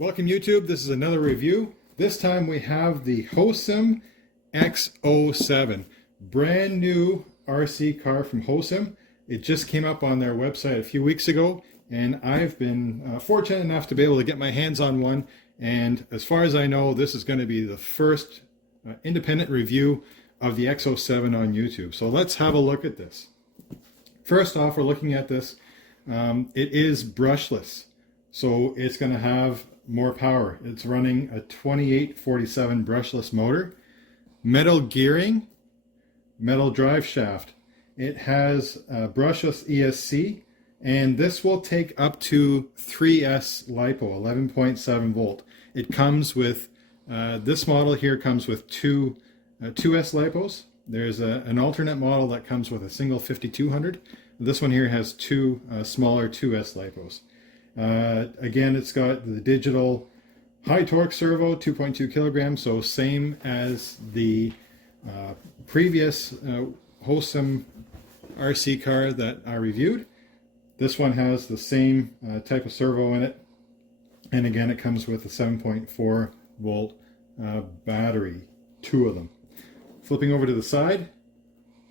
Welcome YouTube, this is another review. This time we have the Hosim X07, brand new RC car from Hosim. It just came up on their website a few weeks ago and I've been fortunate enough to be able to get my hands on one, and as far as I know this is going to be the first independent review of the X07 on YouTube. So let's have a look at this. First off, we're looking at this. It is brushless, so it's going to have more power. It's running a 2847 brushless motor, metal gearing, metal drive shaft. It has a brushless ESC, and this will take up to 3S LiPo, 11.7 volt. It comes with, this model here comes with two 2S LiPos. There's an alternate model that comes with a single 5200. This one here has two smaller 2S LiPos. Again, it's got the digital high torque servo, 2.2 kilograms, so same as the previous Hosim RC car that I reviewed. This one has the same type of servo in it, and again it comes with a 7.4 volt battery, two of them. Flipping over to the side,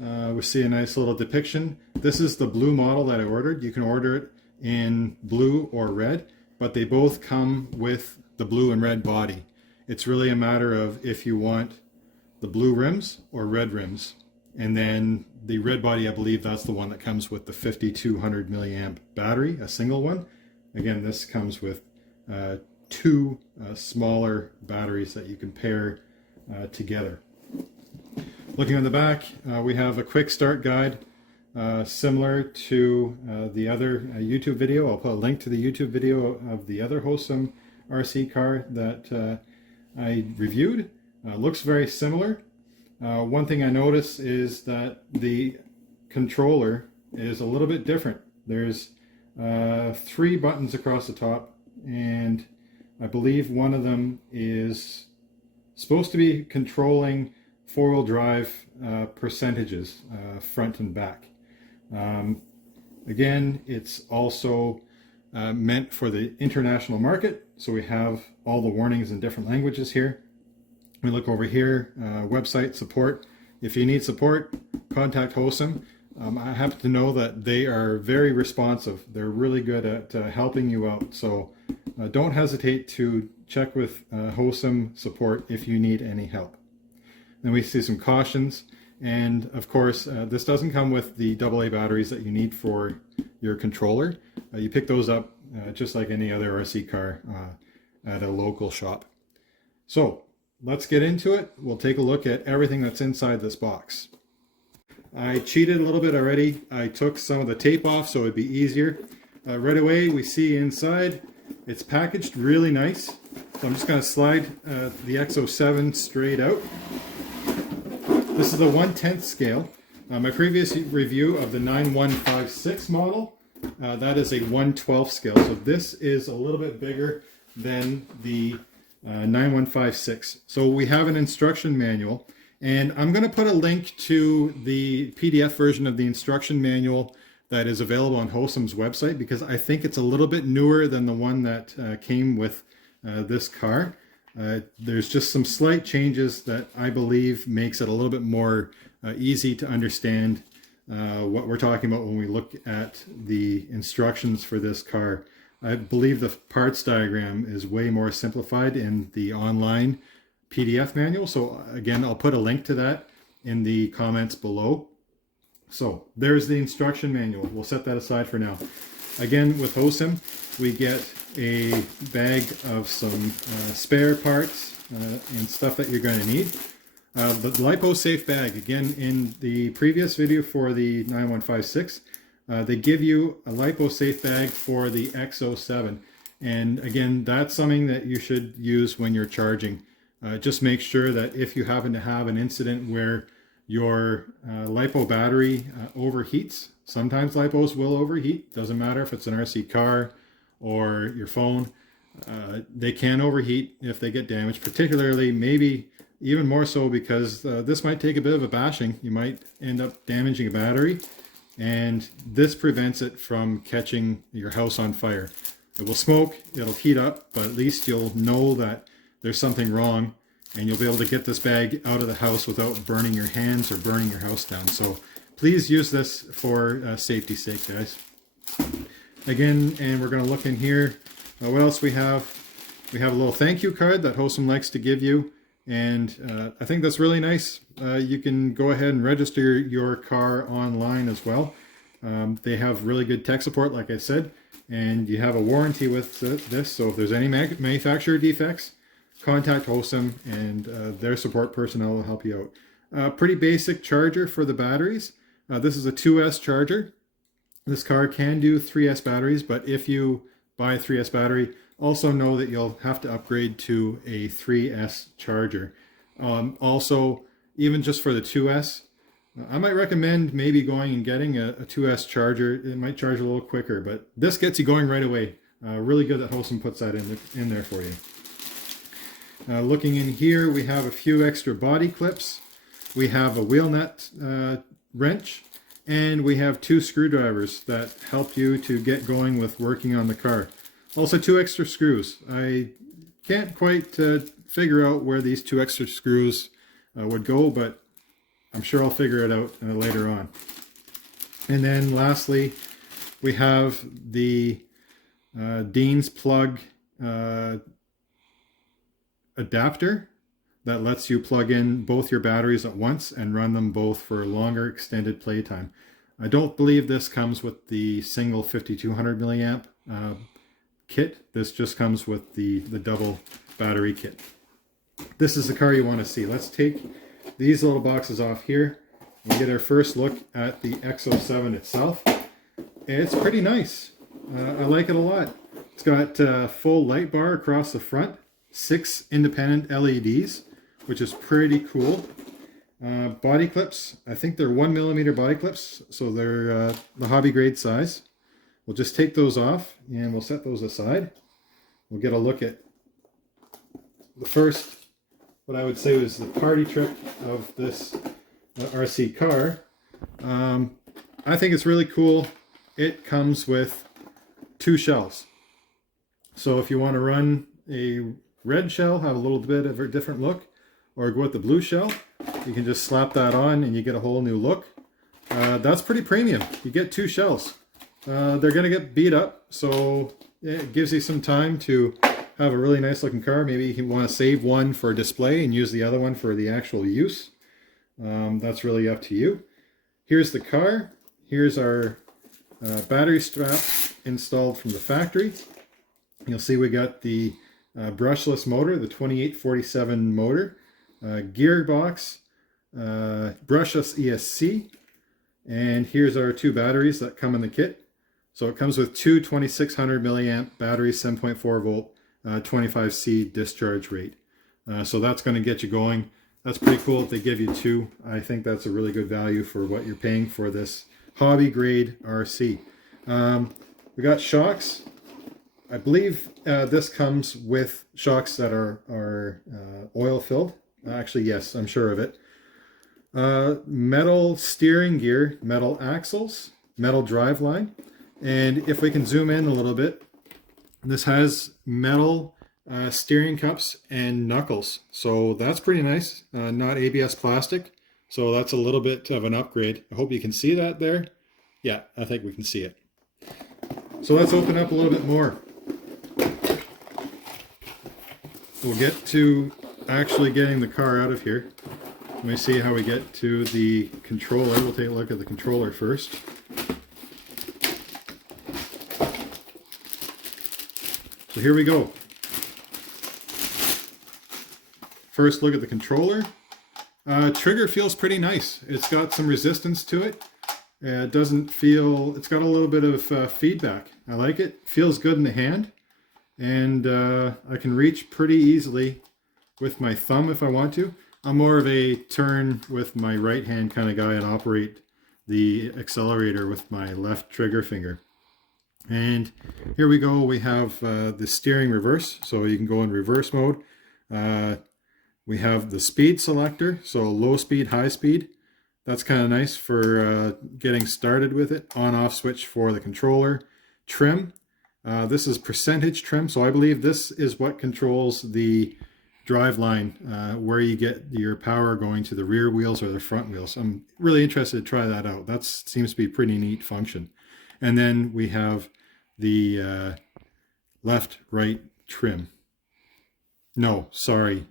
we see a nice little depiction. This is the blue model that I ordered. You can order it in blue or red, but they both come with the blue and red body. It's really a matter of if you want the blue rims or red rims. And then the red body, I believe that's the one that comes with the 5200 milliamp battery, a single one. Again, this comes with two smaller batteries that you can pair together. Looking on the back, we have a quick start guide. Similar to the other YouTube video. I'll put a link to the YouTube video of the other Hosim RC car that I reviewed. Looks very similar. One thing I noticed is that the controller is a little bit different. There's three buttons across the top, and I believe one of them is supposed to be controlling four-wheel drive percentages, front and back. Again, it's also meant for the international market, so we have all the warnings in different languages here. We look over here, website support. If you need support, contact Hosim. I happen to know that they are very responsive. They're really good at helping you out, so don't hesitate to check with Hosim support if you need any help. Then we see some cautions. And of course, this doesn't come with the AA batteries that you need for your controller. You pick those up just like any other RC car at a local shop. So let's get into it. We'll take a look at everything that's inside this box. I cheated a little bit already. I took some of the tape off so it'd be easier. Right away we see inside it's packaged really nice. So I'm just going to slide the X07 straight out. This is a 1/10 scale. My previous review of the 9156 model, that is a 1/12 scale. So this is a little bit bigger than the 9156. So we have an instruction manual, and I'm going to put a link to the PDF version of the instruction manual that is available on Hosim's website, because I think it's a little bit newer than the one that came with this car. There's just some slight changes that I believe makes it a little bit more easy to understand what we're talking about when we look at the instructions for this car. I believe the parts diagram is way more simplified in the online PDF manual. So again, I'll put a link to that in the comments below. So there's the instruction manual. We'll set that aside for now. Again, with Hosim, we get a bag of some spare parts and stuff that you're going to need. The LiPo safe bag, again, in the previous video for the 9156, they give you a LiPo safe bag for the X07. And again, that's something that you should use when you're charging. Just make sure that if you happen to have an incident where your LiPo battery overheats, sometimes LiPos will overheat, doesn't matter if it's an RC car or your phone, they can overheat if they get damaged, particularly maybe even more so because this might take a bit of a bashing. You might end up damaging a battery, and this prevents it from catching your house on fire. It will smoke, it'll heat up, but at least you'll know that there's something wrong, and you'll be able to get this bag out of the house without burning your hands or burning your house down. So please use this for safety's sake, guys. Again, and we're going to look in here. What else we have? We have a little thank you card that Hosim likes to give you, and I think that's really nice. You can go ahead and register your car online as well. They have really good tech support, like I said, and you have a warranty with this. So if there's any manufacturer defects, contact Hosim, and their support personnel will help you out. Pretty basic charger for the batteries. This is a 2S charger. This car can do 3S batteries, but if you buy a 3S battery, also know that you'll have to upgrade to a 3S charger. Also, even just for the 2S, I might recommend maybe going and getting a 2S charger. It might charge a little quicker, but this gets you going right away. Really good that Hosim puts that in there for you. Looking in here, we have a few extra body clips. We have a wheel nut wrench, and we have 2 screwdrivers that help you to get going with working on the car. Also 2 extra screws. I can't quite figure out where these 2 extra screws would go, but I'm sure I'll figure it out later on. And then lastly, we have the Dean's plug adapter that lets you plug in both your batteries at once and run them both for longer extended playtime. I don't believe this comes with the single 5200 milliamp kit. This just comes with the double battery kit. This is the car you want to see. Let's take these little boxes off here and get our first look at the X07 itself. It's pretty nice. I like it a lot. It's got a full light bar across the front, 6 independent LEDs, which is pretty cool. Body clips, I think they're 1mm body clips, so they're the hobby grade size. We'll just take those off and we'll set those aside. We'll get a look at the first, what I would say was the party trick of this RC car. I think it's really cool. It comes with 2 shells. So if you want to run a red shell, have a little bit of a different look, or go with the blue shell, you can just slap that on and you get a whole new look. That's pretty premium. You get 2 shells. They're going to get beat up, so it gives you some time to have a really nice looking car. Maybe you want to save one for display and use the other one for the actual use. That's really up to you. Here's the car. Here's our battery strap installed from the factory. You'll see we got the brushless motor, the 2847 motor, gearbox, brushless ESC, and here's our 2 batteries that come in the kit. So it comes with 2 2600 milliamp batteries, 7.4 volt, 25C discharge rate. So that's going to get you going. That's pretty cool if they give you 2. I think that's a really good value for what you're paying for this hobby grade RC. We got shocks. I believe this comes with shocks that are oil filled. Actually, yes, I'm sure of it. Metal steering gear, metal axles, metal driveline. And if we can zoom in a little bit, this has metal steering cups and knuckles. So that's pretty nice. Not ABS plastic. So that's a little bit of an upgrade. I hope you can see that there. Yeah, I think we can see it. So let's open up a little bit more. We'll get to actually getting the car out of here. Let me see how we get to the controller. We'll take a look at the controller first. So here we go. First look at the controller. Trigger feels pretty nice. It's got some resistance to it. It doesn't feel, it's got a little bit of feedback. I like it. Feels good in the hand. And I can reach pretty easily with my thumb if I want to. I'm more of a turn with my right hand kind of guy and operate the accelerator with my left trigger finger. And here we go. We have the steering reverse, so you can go in reverse mode. We have the speed selector, so low speed, high speed. That's kind of nice for getting started with it. On-off switch for the controller. Trim. This is percentage trim, so I believe this is what controls the drive line, where you get your power going to the rear wheels or the front wheels. I'm really interested to try that out. That seems to be a pretty neat function. And then we have the left-right trim. No, sorry.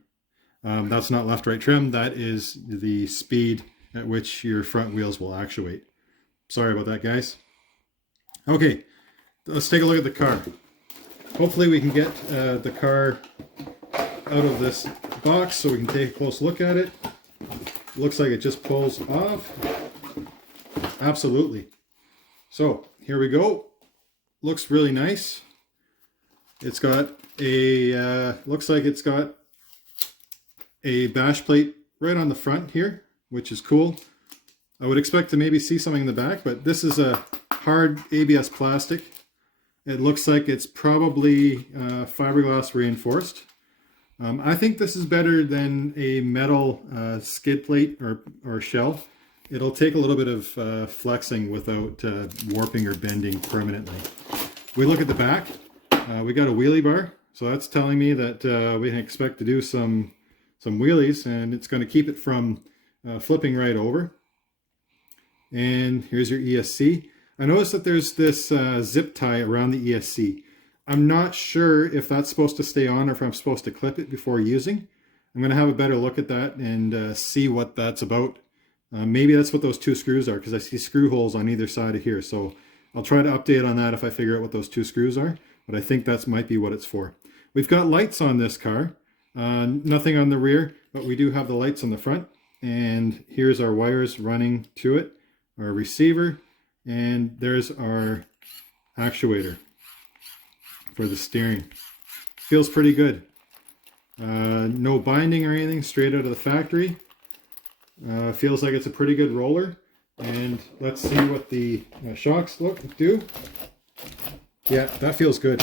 That's not left-right trim. That is the speed at which your front wheels will actuate. Sorry about that, guys. Okay, let's take a look at the car. Hopefully we can get the car out of this box so we can take a close look at it. Looks like it just pulls off. Absolutely. So here we go. Looks really nice. It's got a, looks like it's got a bash plate right on the front here, which is cool. I would expect to maybe see something in the back, but this is a hard ABS plastic. It looks like it's probably fiberglass reinforced. I think this is better than a metal skid plate or shell. It'll take a little bit of flexing without warping or bending permanently. We look at the back. We got a wheelie bar, so that's telling me that we can expect to do some wheelies, and it's going to keep it from flipping right over. And here's your ESC. I noticed that there's this zip tie around the ESC. I'm not sure if that's supposed to stay on or if I'm supposed to clip it before using. I'm going to have a better look at that and see what that's about. Maybe that's what those two screws are, because I see screw holes on either side of here. So I'll try to update on that if I figure out what those two screws are. But I think that might be what it's for. We've got lights on this car. Nothing on the rear, but we do have the lights on the front. And here's our wires running to it, our receiver, and there's our actuator for the steering. Feels pretty good. No binding or anything, straight out of the factory. Feels like it's a pretty good roller. And let's see what the shocks do. Yeah, that feels good.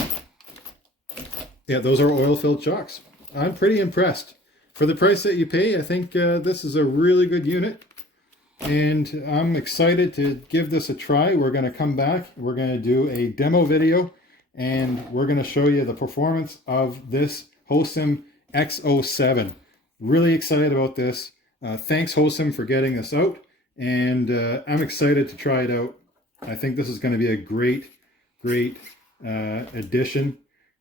Yeah, those are oil-filled shocks. I'm pretty impressed. For the price that you pay, I think this is a really good unit. And I'm excited to give this a try. We're going to come back. We're going to do a demo video. And we're going to show you the performance of this Hosim X07. Really excited about this. Thanks, Hosim, for getting this out. And I'm excited to try it out. I think this is going to be a great addition.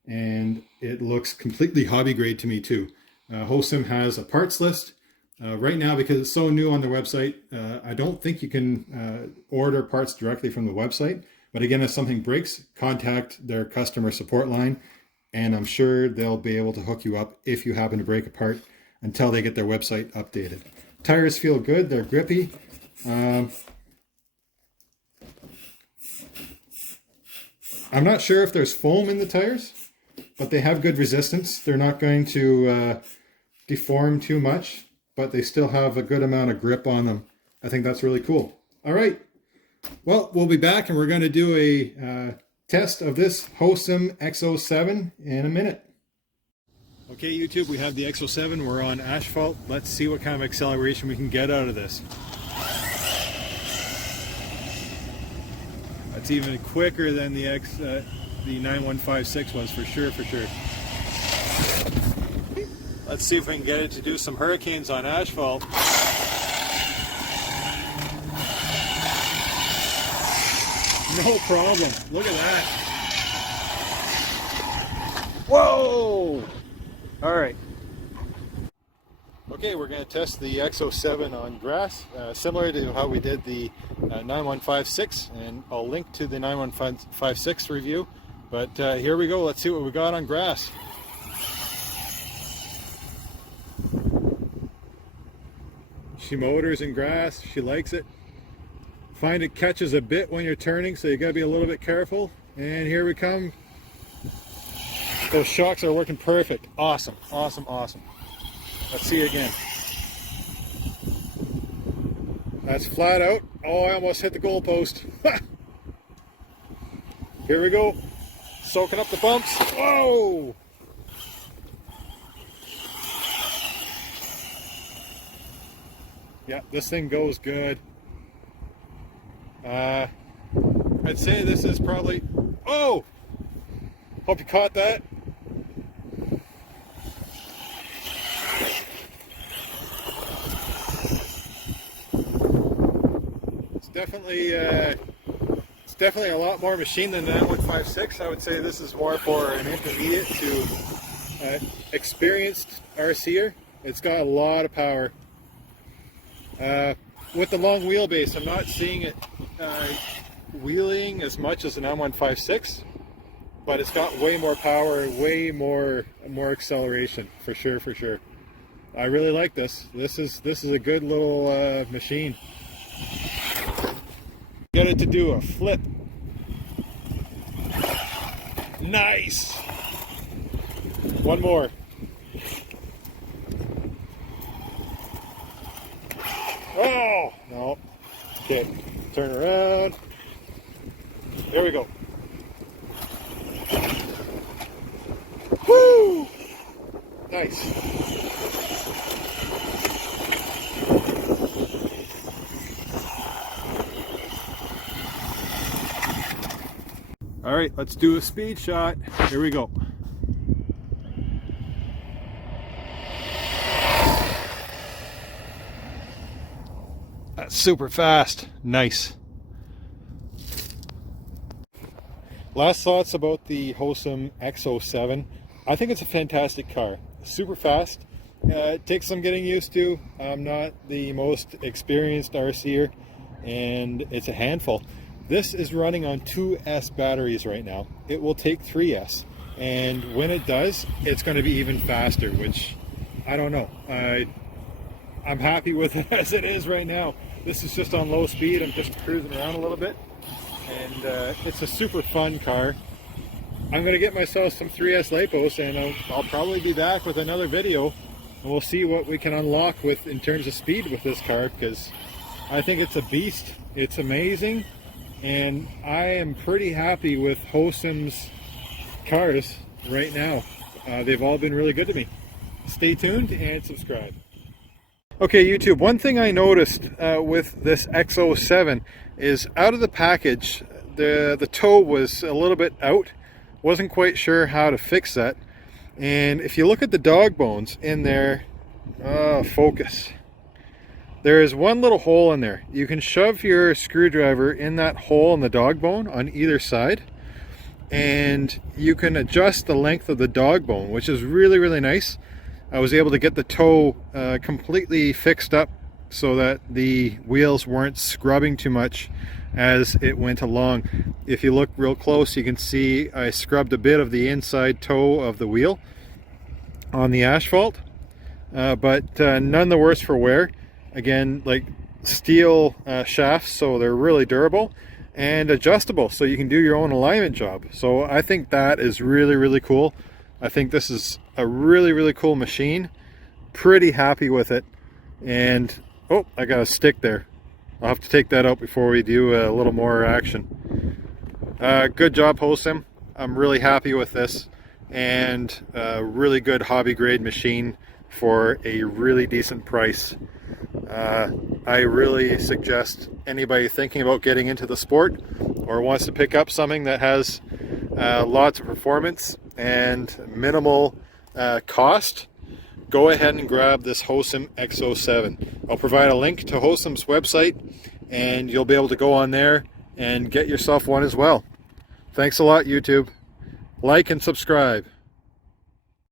And it looks completely hobby grade to me too. Hosim has a parts list. Right now, because it's so new on their website, I don't think you can order parts directly from the website. But again, if something breaks, contact their customer support line, and I'm sure they'll be able to hook you up if you happen to break a part until they get their website updated. Tires feel good, they're grippy. I'm not sure if there's foam in the tires, but they have good resistance. They're not going to deform too much, but they still have a good amount of grip on them. I think that's really cool. All right. Well, we'll be back and we're going to do a test of this Hosim X07 in a minute. Okay, YouTube, we have the X07. We're on asphalt. Let's see what kind of acceleration we can get out of this. That's even quicker than the 9156 was, for sure. Let's see if we can get it to do some hurricanes on asphalt. No problem. Look at that. Whoa! All right. Okay, we're going to test the X07 on grass, similar to how we did the 9156, and I'll link to the 9156 review. But here we go. Let's see what we got on grass. She motors in grass. She likes it. Find it catches a bit when you're turning, so you got to be a little bit careful. And here we come. Those shocks are working perfect. Awesome. Let's see again. That's flat out. Oh, I almost hit the goalpost. Here we go. Soaking up the bumps. Whoa! Yeah, this thing goes good. I'd say this is probably, oh! Hope you caught that. It's definitely a lot more machine than that 156. I would say this is more for an intermediate to experienced RCer. It's got a lot of power. With the long wheelbase, I'm not seeing it wheeling as much as an M156, but it's got way more power, way more acceleration, for sure, for sure. I really like this. This is a good little machine. Get it to do a flip. Nice. One more. Oh, no. Okay, turn around. There we go. Woo! Nice. All right, let's do a speed shot. Here we go. That's super fast. Nice. Last thoughts about the Hosim X07. I think it's a fantastic car. Super fast. It takes some getting used to. I'm not the most experienced RCer, and it's a handful. This is running on 2S batteries right now. It will take 3S, and when it does, it's going to be even faster, which I don't know. I'm happy with it as it is right now. This is just on low speed. I'm just cruising around a little bit, and it's a super fun car. I'm going to get myself some 3S LiPos, and I'll probably be back with another video, and we'll see what we can unlock with in terms of speed with this car, because I think it's a beast. It's amazing. And I am pretty happy with Hosim's cars right now. They've all been really good to me. Stay tuned and subscribe. Okay, YouTube, one thing I noticed with this X07 is out of the package, the toe was a little bit out. Wasn't quite sure how to fix that. And if you look at the dog bones in there, focus. There is one little hole in there. You can shove your screwdriver in that hole in the dog bone on either side, and you can adjust the length of the dog bone, which is really, really nice. I was able to get the toe completely fixed up so that the wheels weren't scrubbing too much as it went along. If you look real close, you can see I scrubbed a bit of the inside toe of the wheel on the asphalt, but none the worse for wear. Again, like steel shafts, so they're really durable and adjustable, so you can do your own alignment job. So I think that is really, really cool. I think this is a really, really cool machine. Pretty happy with it. And oh, I got a stick there. I'll have to take that out before we do a little more action. Good job, Hosim. I'm really happy with this, and a really good hobby grade machine for a really decent price. I really suggest anybody thinking about getting into the sport or wants to pick up something that has lots of performance and minimal cost, go ahead and grab this Hosim X07. I'll provide a link to Hosim's website, and you'll be able to go on there and get yourself one as well. Thanks a lot, YouTube. Like and subscribe.